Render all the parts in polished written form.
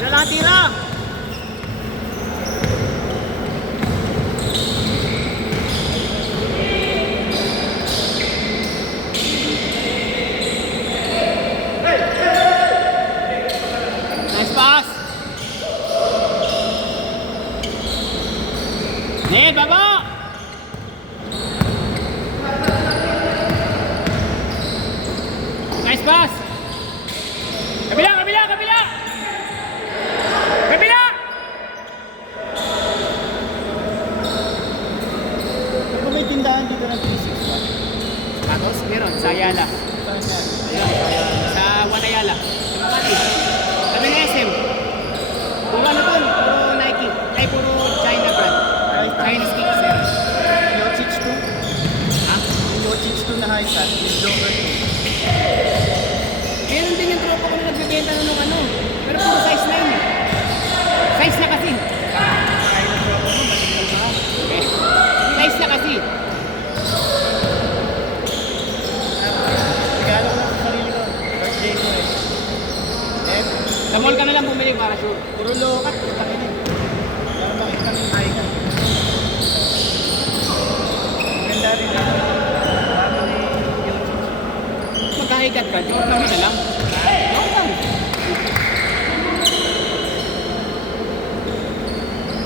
Tira lang, tira! Nice pass! Nel, baba! Nice pass! Kabila, kabila, kabila! Kabila! Ako may tindahan dito ng 360. Tapos, meron, sa Ayala. Ayun, sa Wanayala. Sa Makati. Kami na SM. Puro ano dun? Puro Nike. Ay, puro China brand. Chinese kicks, sir. Yochich 2. Ha? Yung Yochich 2 na high cut, yung Joker 2. Meron din yung tropa ko na nagbibenta na nung ano. Pero puro size 9 eh. Size na kasi. Kaya ng tropa mo, matigal pa. Eh, size na kasi. Regalo ko lang sa sarili ko. Birthday ko eh. Eh, Sa mall ka na lang bumili para sure. puro lokat. Laki na. Para makita ng high cut. Maganda rin na. Bago ni Yochich. Magkahigat ka, di kami na lang. Lang lang.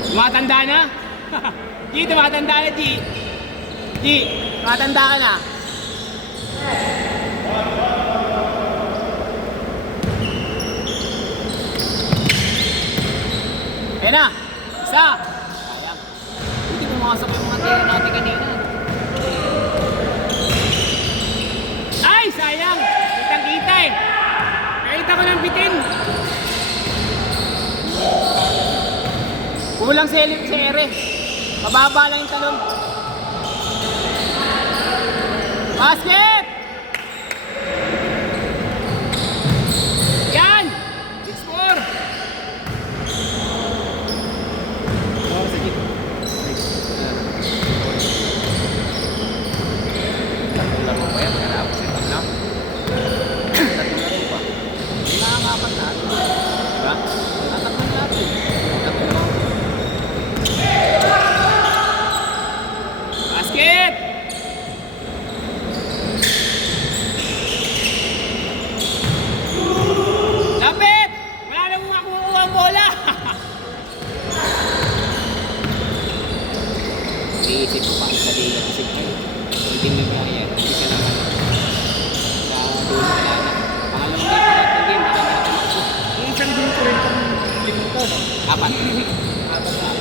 Tumatanda na? G, tumatanda na, G. G, tumatanda ka na. Ayan na. Isa. Sayang. Hindi pumasok yung mga tira natin kanina. Ay, sayang! Kitang-kita eh! Nakita ko ng bitin! Kulang si Ere. Mababa lang yung talon. Basket! Yan! 6-4! Para sa jeep. Tatlong laro pa yan, kanapos yung tatlo. Tatlong laro pa. Hindi nakakapat na. Diba? Tatlong laro. Tatlong laro. Basket! Lapit! Wala na mong makukuha ang bola! Iisip ko pa sa liga kasi hindi nag-gaya. Hindi ka naman sa dulo wala na. Pangalawang game pa natin game. Yung isang din ko rin pang limuto. Apat.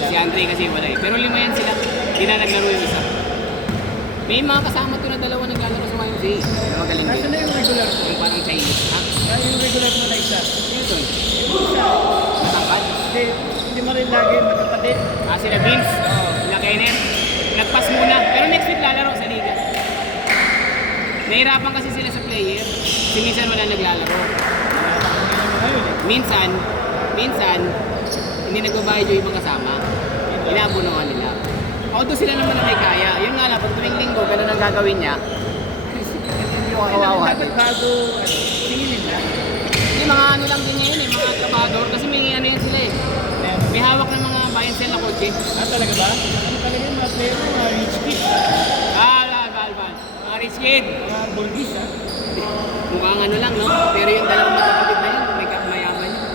Si Andre kasi wala eh. Pero 5 yan sila. Hindi na naglaro yung isa. May mga kasama to na dalawa naglalaro sa YMCA. Na magaling Nasaan na din. yung regular ko? Yung parang Chinese. Ha? Yung regular mo na isa. Sino to? Isa. Matangkad? Hindi mo rin lagi magkapatid. Ah, sila Vince. Sila Kenneth. Nagpas muna. Pero next week lalaro sa liga. Nahirapan kasi sila sa player. Kasi minsan wala naglalaro. Minsan, hindi nagbabayad yung ibang kasama. Inaabunuhan nila. Although sila naman na may kaya. Yun nga lang, pag tuwing linggo, ganun ang gagawin niya. Hindi ko kawawa. Dapat bago, tingin na. Hindi, mga ano lang din yun eh, mga trabador. Kasi may ano yan sila eh. May hawak ng mga buy and sell na kotse. Ah, talaga ba? Ano talaga yung mga player mo, mga rich kid. Bal. Mga rich kid. Mga bulgis, ha? Mukhang ano lang, no? Pero yung dalawang magkakapit na yun, may mayaman yun.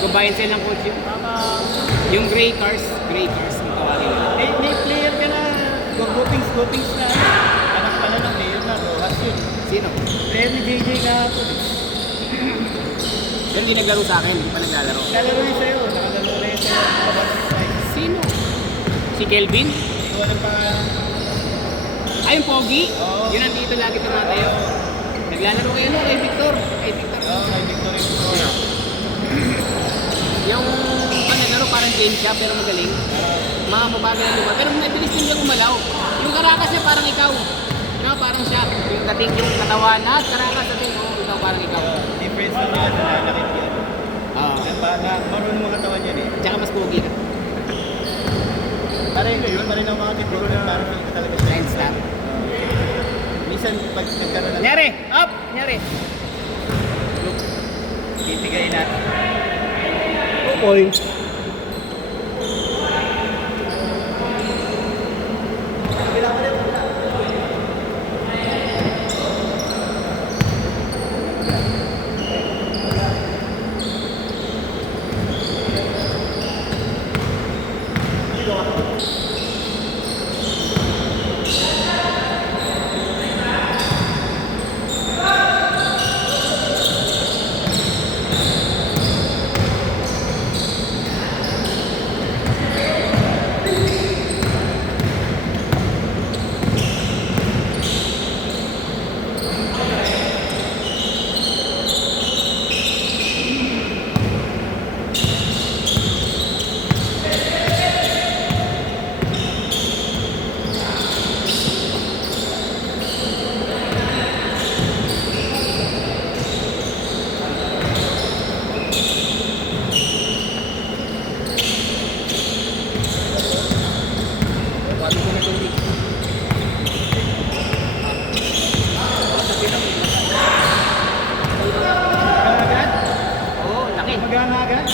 Yung buy and sell ng kotse. Yung gray cars, ang tawagin nila. May player ka na, gopings na, anak pala ng player na, Rojas yun. Sino? Player ni JJ kahapon. Pero hindi naglaro sa akin, hindi pa naglalaro. Lalaro yun sa'yo, nakalaro na yun sa'yo. Sino? Si Kelvin? Hindi ko alam pa. Ay, yung Pogi? Oo. Yun nandito lagi tumatayo. Naglalaro kayo no, kay Victor. Kay Victor. Oo, kay Victory. Yung naglaro parang game siya pero magaling. Mga mabagal na lupa. Pero mabilis din niya gumalaw. Yung Caracas niya parang ikaw. No, parang siya. Yung dating yung katawan na Caracas natin, no? Ikaw parang ikaw. Difference na nila na lalakit yan. Oo. Marunong mga katawan yan eh. Tsaka mas pogi ka. Parang yun, parang ang mga tipo na parang feel ko talaga siya. Nine star. Minsan pag nagkaroon ng Nyari! Up! Nyari! titigayin natin. points. Agad? Oo, laki. Magana agad?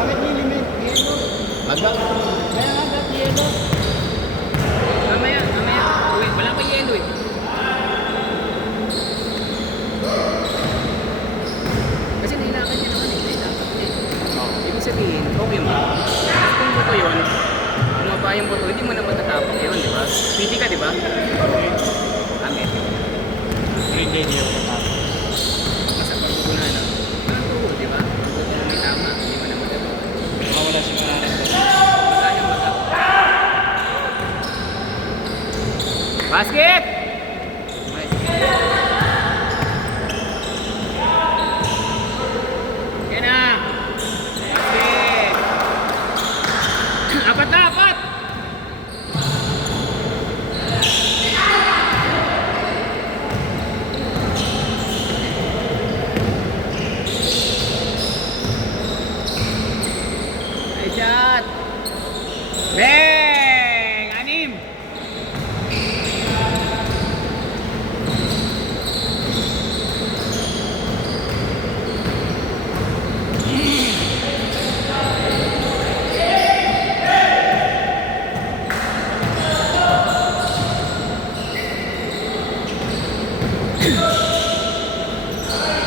Bakit nilimit? Yelo. Maga. Kaya nga ba't yelo? Mamaya, mamaya. Uy, wala pa yelo eh. Kasi nailakan niya naman eh. Nailakan niya eh. Ibig sabihin, okay mo. Kung buto yun, ano pa yung buto, hindi mo na matatapang yun, di ba? Piti ka, di ba? Amen. Green day yelo. Basta pag-buto na, no? Parang tuho, di ba? Ang buto mo may tama, hindi mo na matatapang. Mawala si Maranan. Kaya maga. Basket! Yan na! Basket! Apat na, apat! Nice shot! Bang! Anim!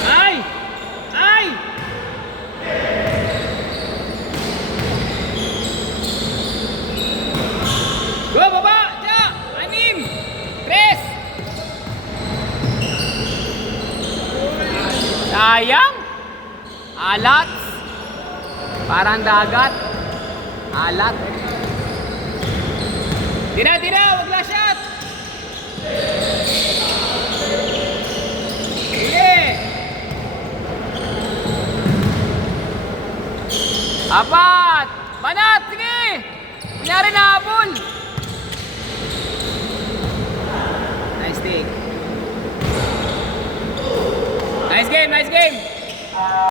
Ay! Ay! Go, baba! Diya! Anim! Tres! Sayang! Alat! Parang dagat! Alat! Tira, tira! Wag la shot! Sige! Apat! Banat! Sige! Kunyari na habol! Nice take. Nice game, nice game!